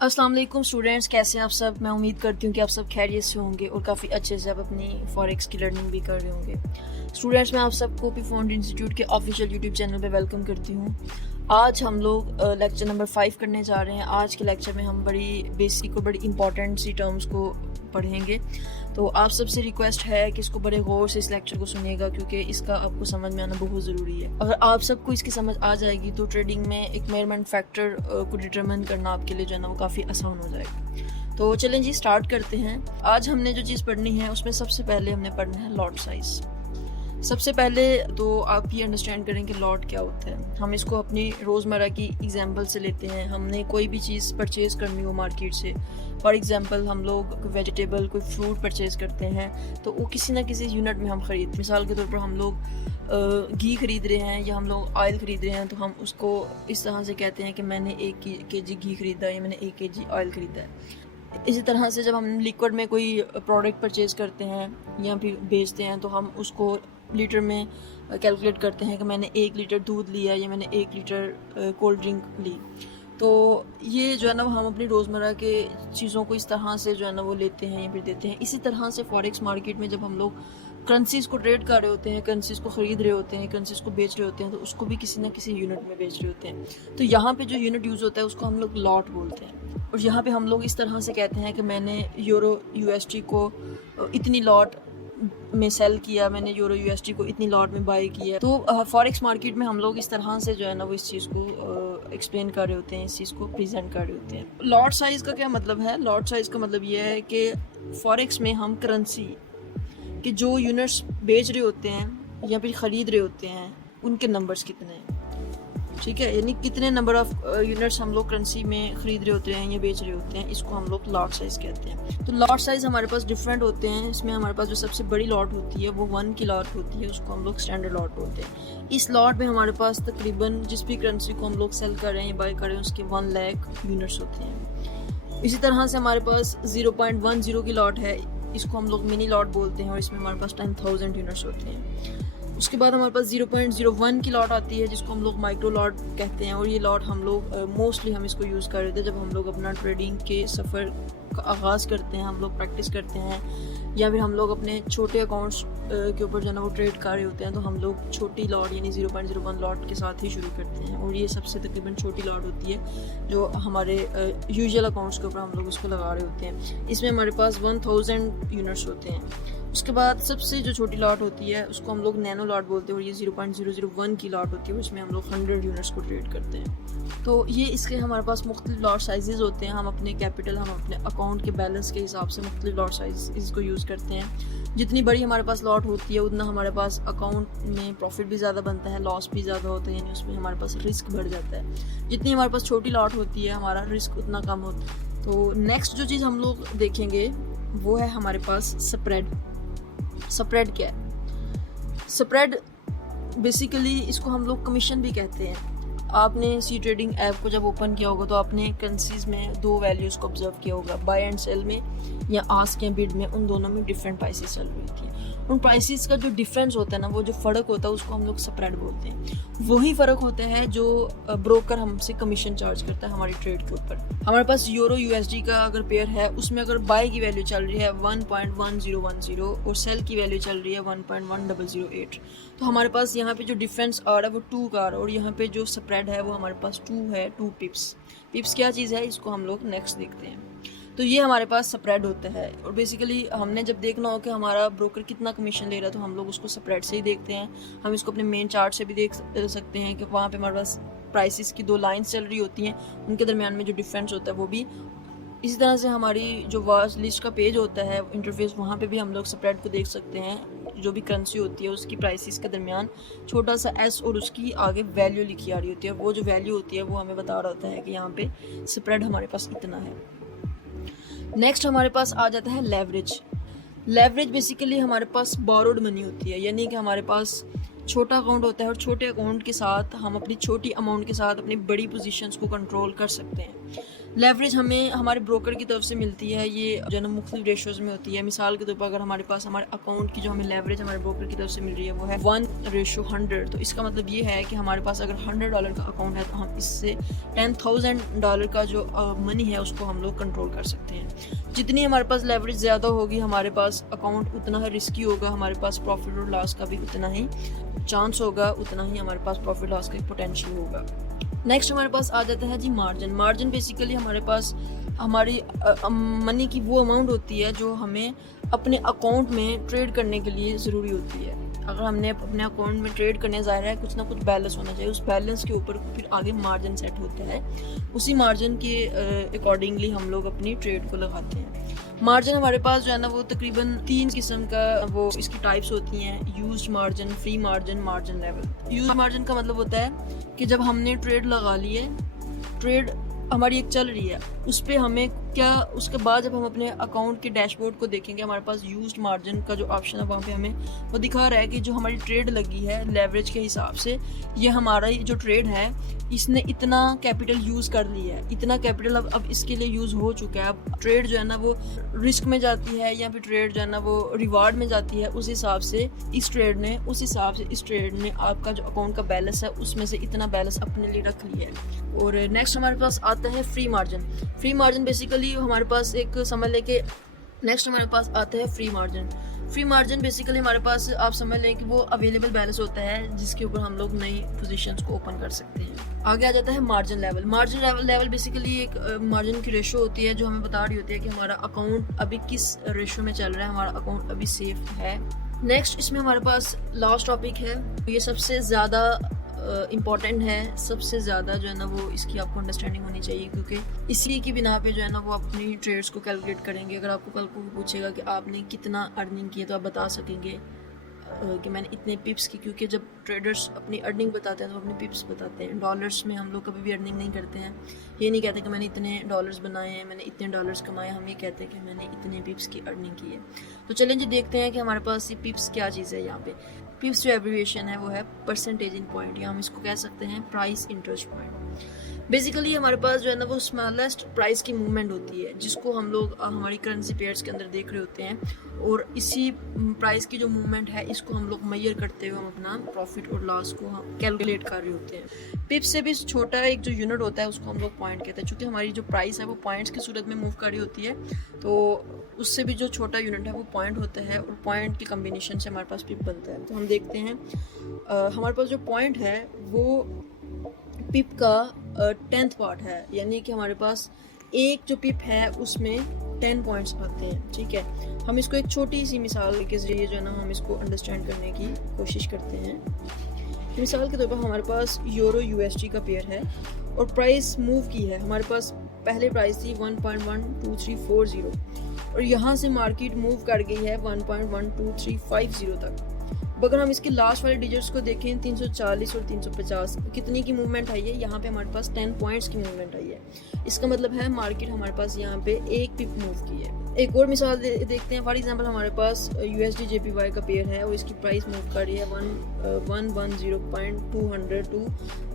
अस्सलाम वालेकुम स्टूडेंट्स, कैसे हैं आप सब। मैं उम्मीद करती हूँ कि आप सब खैरियत से होंगे और काफ़ी अच्छे से आप अपनी फॉरेक्स की लर्निंग भी कर रहे होंगे। स्टूडेंट्स, मैं आप सबको पी फंड इंस्टीट्यूट के ऑफिशियल यूट्यूब चैनल पे वेलकम करती हूँ। आज हम लोग लेक्चर नंबर 5 करने जा रहे हैं। आज के लेक्चर में हम बड़ी बेसिक और बड़ी इंपॉर्टेंट सी टर्म्स को पढ़ेंगे। तो आप सबसे रिक्वेस्ट है कि इसको बड़े गौर से इस लेक्चर को सुनिएगा, क्योंकि इसका आपको समझ में आना बहुत ज़रूरी है। अगर आप सबको इसकी समझ आ जाएगी तो ट्रेडिंग में एक मेजरमेंट फैक्टर को डिटरमिन करना आपके लिए जो है ना वो काफ़ी आसान हो जाएगा। तो चलें जी, स्टार्ट करते हैं। आज हमने जो चीज़ पढ़नी है उसमें सबसे पहले हमने पढ़ना है लॉट साइज़। सबसे पहले तो आप ये अंडरस्टैंड करें कि लॉट क्या होता है। हम इसको अपनी रोज़मर्रा की एग्जांपल से लेते हैं। हमने कोई भी चीज़ परचेज़ करनी हो मार्केट से, फॉर एग्जांपल हम लोग वेजिटेबल कोई फ्रूट परचेज़ करते हैं तो वो किसी ना किसी यूनिट में हम ख़रीदते हैं। मिसाल के तौर पर हम लोग घी ख़रीद रहे हैं या हम लोग ऑयल ख़रीद रहे हैं, तो हम उसको इस तरह से कहते हैं कि मैंने 1 kg घी ख़रीदा है या मैंने 1 kg ऑयल ख़रीदा है। इसी तरह से जब हम लिक्विड में कोई प्रोडक्ट परचेज़ करते हैं या फिर बेचते हैं तो हम उसको लीटर में कैलकुलेट करते हैं कि मैंने 1 लीटर दूध लिया या मैंने 1 लीटर कोल्ड ड्रिंक ली। तो ये जो है ना हम अपनी रोज़मर्रा के चीज़ों को इस तरह से जो है ना वो लेते हैं या फिर देते हैं। इसी तरह से फॉरेक्स मार्केट में जब हम लोग करेंसीज़ को ट्रेड कर रहे होते हैं, करेंसीज़ को ख़रीद रहे होते हैं, करेंसीज़ को बेच रहे होते हैं, तो उसको भी किसी ना किसी यूनिट में बेच रहे होते हैं। तो यहाँ पे जो यूनिट यूज़ होता है उसको हम लोग लॉट बोलते हैं। और यहाँ पे हम लोग इस तरह से कहते हैं कि मैंने यूरो यूएसडी को इतनी लॉट में सेल किया, मैंने यूरो यूएसडी को इतनी लॉट में बाई किया। तो फॉरेक्स मार्केट में हम लोग इस तरह से जो है ना वो इस चीज़ को एक्सप्लेन कर रहे होते हैं, इस चीज़ को प्रेजेंट कर रहे होते हैं। लॉट साइज़ का क्या मतलब है? लॉट साइज़ का मतलब ये है कि फॉरेक्स में हम करेंसी कि जो यूनिट्स बेच रहे होते हैं या फिर ख़रीद रहे होते हैं उनके नंबर्स कितने हैं, ठीक है, यानी कितने नंबर ऑफ़ यूनिट्स हम लोग करेंसी में ख़रीद रहे होते हैं या बेच रहे होते हैं, इसको हम लोग लॉट साइज़ कहते हैं। तो लॉट साइज़ हमारे पास डिफरेंट होते हैं। इसमें हमारे पास जो सबसे बड़ी लॉट होती है वो 1 की लॉट होती है, उसको हम लोग स्टैंडर्ड लॉट बोलते हैं। इस लॉट में हमारे पास तकरीबन जिस भी करेंसी को हम लोग सेल कर रहे हैं या बाई कर रहे हैं उसके 1 लाख यूनिट्स होते हैं। इसी तरह से हमारे पास 0.10 की लॉट है, इसको हम लोग मिनी लॉट बोलते हैं और इसमें हमारे पास 10,000 यूनिट्स होते हैं। उसके बाद हमारे पास 0.01 की लॉट आती है जिसको हम लोग माइक्रो लॉट कहते हैं। और ये लॉट हम लोग मोस्टली हम इसको यूज़ कर रहे थे जब हम लोग अपना ट्रेडिंग के सफ़र का आगाज़ करते हैं, हम लोग प्रैक्टिस करते हैं या फिर हम लोग अपने छोटे अकाउंट्स के ऊपर जो है ना वो ट्रेड कर रहे होते हैं, तो हम लोग छोटी लॉट यानी 0.01 लॉट के साथ ही शुरू करते हैं। और ये सबसे तकरीबन छोटी लॉट होती है जो हमारे यूजुअल अकाउंट्स के ऊपर हम लोग उसको लगा रहे होते हैं। इसमें हमारे पास 1000 यूनिट्स होते हैं। उसके बाद सबसे जो छोटी लॉट होती है उसको हम लोग नैनो लॉट बोलते हैं और ये 0.001 की लॉट होती है, उसमें हम लोग 100 यूनिट्स को ट्रेड करते हैं। तो ये इसके हमारे पास मुख्तलिफ लॉट साइज़ होते हैं। हम अपने कैपिटल, हम अपने अकाउंट के बैलेंस के हिसाब से मुख्तलिफ लॉट साइज़ को यूज़ करते हैं। जितनी बड़ी हमारे पास लॉट होती है उतना हमारे पास अकाउंट में प्रॉफिट भी ज़्यादा बनता है, लॉस भी ज़्यादा होता है, यानी उसमें हमारे पास रिस्क बढ़ जाता है। जितनी हमारे पास छोटी लॉट होती है हमारा रिस्क उतना कम होता है। तो नेक्स्ट जो चीज़ हम लोग देखेंगे वो है हमारे पास स्प्रेड। स्प्रेड क्या है? स्प्रेड बेसिकली इसको हम लोग कमीशन भी कहते हैं। आपने सी ट्रेडिंग ऐप को जब ओपन किया होगा तो आपने करेंसीज में 2 वैल्यूज़ को ऑब्जर्व किया होगा, बाय एंड सेल में या आस्क या बिड में। उन दोनों में डिफरेंट प्राइसेस चल रही होती हैं। उन प्राइसेस का जो डिफरेंस होता है ना, वो जो फ़र्क होता है उसको हम लोग स्प्रेड बोलते हैं। वही फ़र्क होता है जो ब्रोकर हमसे कमीशन चार्ज करता है हमारी ट्रेड के ऊपर। हमारे पास यूरो यूएसडी का अगर पेयर है उसमें अगर बाय की वैल्यू चल रही है 1.1010 और सेल की वैल्यू चल रही है 1.1008, तो हमारे पास यहाँ पे जो डिफरेंस आ रहा है वो 2 का आ रहा है और यहाँ पे जो स्प्रेड है वो हमारे पास 2 है, 2 पिप्स। पिप्स क्या चीज़ है इसको हम लोग नेक्स्ट देखते हैं। तो ये हमारे पास स्प्रेड होता है और बेसिकली हमने जब देखना हो कि हमारा ब्रोकर कितना कमीशन ले रहा है तो हम लोग उसको स्प्रेड से ही देखते हैं। हम इसको अपने मेन चार्ट से भी देख सकते हैं कि वहाँ पे हमारे पास प्राइसेस की 2 लाइंस चल रही होती हैं, उनके दरमियान में जो डिफरेंस होता है वो भी। इसी तरह से हमारी जो वाच लिस्ट का पेज होता है इंटरफेस, वहाँ पे भी हम लोग स्प्रेड को देख सकते हैं। जो भी करेंसी होती है उसकी प्राइसेस के दरमियान छोटा सा एस और उसकी आगे वैल्यू लिखी आ रही होती है। वो जो वैल्यू होती है वो हमें बता रहा होता है कि यहाँ पे स्प्रेड हमारे पास इतना है। नेक्स्ट हमारे पास आ जाता है लेवरेज। लेवरेज बेसिकली हमारे पास बोरोड मनी होती है, यानी कि हमारे पास छोटा अकाउंट होता है और छोटे अकाउंट के साथ हम अपनी छोटी अमाउंट के साथ अपनी बड़ी पोजीशंस को कंट्रोल कर सकते हैं। लेवरेज हमें हमारे ब्रोकर की तरफ से मिलती है, ये जो है ना मुख्तलिफ रेशोज़ में होती है। मिसाल के तौर पर अगर हमारे पास हमारे अकाउंट की जो हमें लेवरेज हमारे ब्रोकर की तरफ से मिल रही है वो है 1:100, तो इसका मतलब ये है कि हमारे पास अगर $100 का अकाउंट है तो हम इससे $10,000 का जो मनी है उसको हम लोग कंट्रोल कर सकते हैं। जितनी हमारे पास लेवरेज ज़्यादा होगी हमारे पास अकाउंट उतना ही रिस्की होगा, हमारे पास प्रॉफिट और लॉस का भी उतना ही चांस होगा, उतना ही हमारे पास प्रॉफिट लॉस का पोटेंशियल होगा। नेक्स्ट हमारे पास आ जाता है जी मार्जिन। मार्जिन बेसिकली हमारे पास हमारी मनी की वो अमाउंट होती है जो हमें अपने अकाउंट में ट्रेड करने के लिए ज़रूरी होती है। अगर हमने अपने अकाउंट में ट्रेड करने ज़ाहिर है कुछ ना कुछ बैलेंस होना चाहिए, उस बैलेंस के ऊपर फिर आगे मार्जिन सेट होता है, उसी मार्जिन के अकॉर्डिंगली हम लोग अपनी ट्रेड को लगाते हैं। मार्जिन हमारे पास जो है ना वो तकरीबन 3 किस्म का वो इसकी टाइप्स होती हैं, used margin, free margin, margin level. Used margin का मतलब होता है कि जब हमने ट्रेड लगा ली है, ट्रेड हमारी एक चल रही है, उस पर हमें क्या उसके बाद जब हम अपने अकाउंट के डैशबोर्ड को देखेंगे हमारे पास यूज्ड मार्जिन का जो ऑप्शन है वहाँ पे हमें वो दिखा रहा है कि जो हमारी ट्रेड लगी है लेवरेज के हिसाब से, ये हमारा जो ट्रेड है इसने इतना कैपिटल यूज़ कर लिया है, इतना कैपिटल अब इसके लिए यूज़ हो चुका है। अब ट्रेड जो है ना वो रिस्क में जाती है या फिर ट्रेड जो है ना वो रिवार्ड में जाती है, उस हिसाब से इस ट्रेड ने आपका जो अकाउंट का बैलेंस है उसमें से इतना बैलेंस अपने लिए रख लिया है। और नेक्स्ट हमारे पास आता है free margin. Free margin basically हमारे पास एक समझ लें कि नेक्स्ट हमारे पास आता है free margin. Free margin basically हमारे पास आप समझ लें कि वो अवेलेबल बैलेंस होता है जिसके ऊपर हम लोग नई पोजीशंस को ओपन कर सकते हैं। आगे आ जाता है margin level. Margin level basically एक मार्जिन की रेशो होती है जो हमें बता रही होती है कि हमारा अकाउंट अभी किस रेशो में चल रहा है, हमारा अकाउंट अभी सेफ है। नेक्स्ट इसमें हमारे पास लास्ट टॉपिक है, ये सबसे ज़्यादा इम्पॉर्टेंट है, सबसे ज़्यादा जो है ना वो इसकी आपको अंडरस्टैंडिंग होनी चाहिए, क्योंकि इसी की बिना पे जो है ना वो अपनी ट्रेड्स को कैलकुलेट करेंगे। अगर आपको कल को पूछेगा कि आपने कितना अर्निंग की है तो आप बता सकेंगे कि मैंने इतने पिप्स की, क्योंकि जब ट्रेडर्स अपनी अर्निंग बताते हैं तो अपने पिप्स बताते हैं। डॉलर्स में हम लोग कभी भी अर्निंग नहीं करते हैं, ये नहीं कहते कि मैंने इतने डॉलर्स बनाए हैं, मैंने इतने डॉलर्स कमाए, हम ये कहते हैं कि मैंने इतने पिप्स की अर्निंग की है। तो चलें जी देखते हैं कि हमारे पास ये पिप्स क्या चीज़ है। यहाँ पे पिप्स जो एब्रीविएशन है वो है परसेंटेज इन पॉइंट, या हम इसको कह सकते हैं प्राइस इंटरेस्ट पॉइंट। बेसिकली हमारे पास जो है ना वो स्मॉलेस्ट प्राइस की मूवमेंट होती है जिसको हम लोग हमारी करेंसी पेयर्स के अंदर देख रहे होते हैं, और इसी प्राइस की जो मूवमेंट है इसको हम लोग मेजर करते हुए हम अपना प्रॉफिट और लॉस को हम कैलकुलेट कर रहे होते हैं। पिप्स से भी छोटा एक जो यूनिट होता है उसको हम लोग पॉइंट कहते हैं। चूँकि हमारी जो प्राइस है वो पॉइंट्स की सूरत में मूव कर रही होती है, तो उससे भी जो छोटा यूनिट है वो पॉइंट होता है, और पॉइंट के कम्बिनेशन से हमारे पास पिप बनता है। तो हम देखते हैं हमारे पास जो पॉइंट है वो पिप का 10th पार्ट है, यानी कि हमारे पास एक जो पिप है उसमें 10 पॉइंट्स आते हैं। ठीक है, हम इसको एक छोटी सी मिसाल के जरिए जो है ना हम इसको अंडरस्टैंड करने की कोशिश करते हैं। मिसाल के तौर पर हमारे पास यूरो USD का पेयर है और प्राइस मूव की है, हमारे पास पहले प्राइस थी 1.12340 और यहाँ से मार्केट मूव कर गई है 1.12350 तक। अगर हम इसके लास्ट वाले डिजिट्स को देखें 340 और 350, कितनी की मूवमेंट आई है, यहाँ पे हमारे पास 10 पॉइंट्स की मूवमेंट आई है। इसका मतलब है मार्केट हमारे पास यहाँ पे एक पिप मूव की है। एक और मिसाल देखते हैं। फॉर एग्जांपल हमारे पास USD JPY का पेयर है और इसकी प्राइस मूव कर रही है 110.200 टू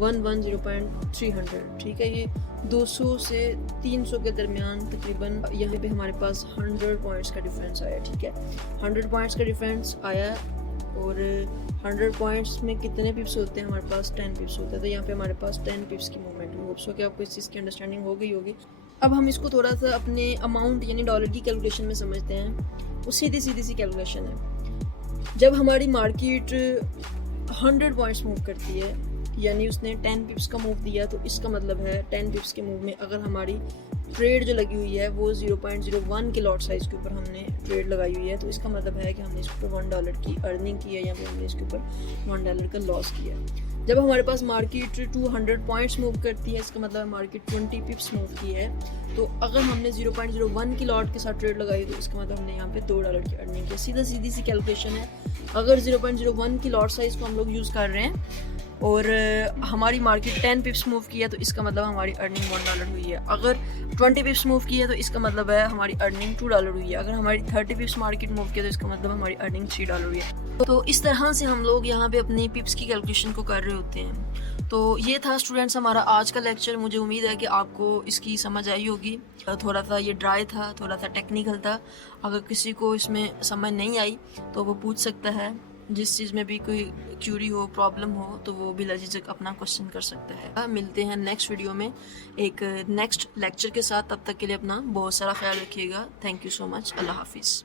110.300। ठीक है, ये 200 से 300 के दरमियान तकरीबन यहाँ पे हमारे पास 100 पॉइंट्स का डिफरेंस आया। ठीक है, 100 पॉइंट्स का डिफरेंस आया और 100 पॉइंट्स में कितने पिप्स होते हैं, हमारे पास 10 पिप्स होते हैं। तो यहाँ पे हमारे पास 10 पिप्स की मूवमेंट है। होप्स हो कि आपको इस चीज़ की अंडरस्टैंडिंग हो गई होगी। अब हम इसको थोड़ा सा अपने अमाउंट यानी डॉलर की कैलकुलेशन में समझते हैं। वो सीधी सी कैलकुलेशन है। जब हमारी मार्केट 100 पॉइंट्स मूव करती है, यानी उसने 10 पिप्स का मूव दिया, तो इसका मतलब है 10 पिप्स के मूव में अगर हमारी ट्रेड जो लगी हुई है वो 0.01 के लॉट साइज़ के ऊपर हमने ट्रेड लगाई हुई है, तो इसका मतलब है कि हमने इसके ऊपर $1 की अर्निंग की है या फिर हमने इसके ऊपर $1 का लॉस किया है। जब हमारे पास मार्केट 200 पॉइंट्स मूव करती है, इसका मतलब मार्केट 20 पिप्स मूव की है, तो अगर हमने 0.01 की लॉट के साथ ट्रेड लगाई तो इसका मतलब हमने यहाँ पे $2 की अर्निंग की। सीधी सी कैलकुलेशन है। अगर 0.01 की लॉट साइज़ को हम लोग यूज़ कर रहे हैं और हमारी मार्केट 10 पिप्स मूव की है तो इसका मतलब हमारी अर्निंग $1 हुई है। अगर 20 पिप्स मूव की है तो इसका मतलब है हमारी अर्निंग $2 हुई है। अगर हमारी 30 पिप्स मार्केट मूव की है तो इसका मतलब हमारी अर्निंग $3 हुई है। तो इस तरह से हम लोग यहाँ पे अपनी पिप्स की कैलकुलेशन को कर रहे होते हैं। तो ये था स्टूडेंट्स हमारा आज का लेक्चर। मुझे उम्मीद है कि आपको इसकी समझ आई होगी। थोड़ा सा ये ड्राई था, थोड़ा सा टेक्निकल था। अगर किसी को इसमें समझ नहीं आई तो वो पूछ सकता है। जिस चीज़ में भी कोई क्यूरी हो, प्रॉब्लम हो, तो वो भी लजीजक अपना क्वेश्चन कर सकता है। मिलते हैं नेक्स्ट वीडियो में एक नेक्स्ट लेक्चर के साथ। तब तक के लिए अपना बहुत सारा ख्याल रखिएगा। Thank you so much. अल्लाह हाफिज़।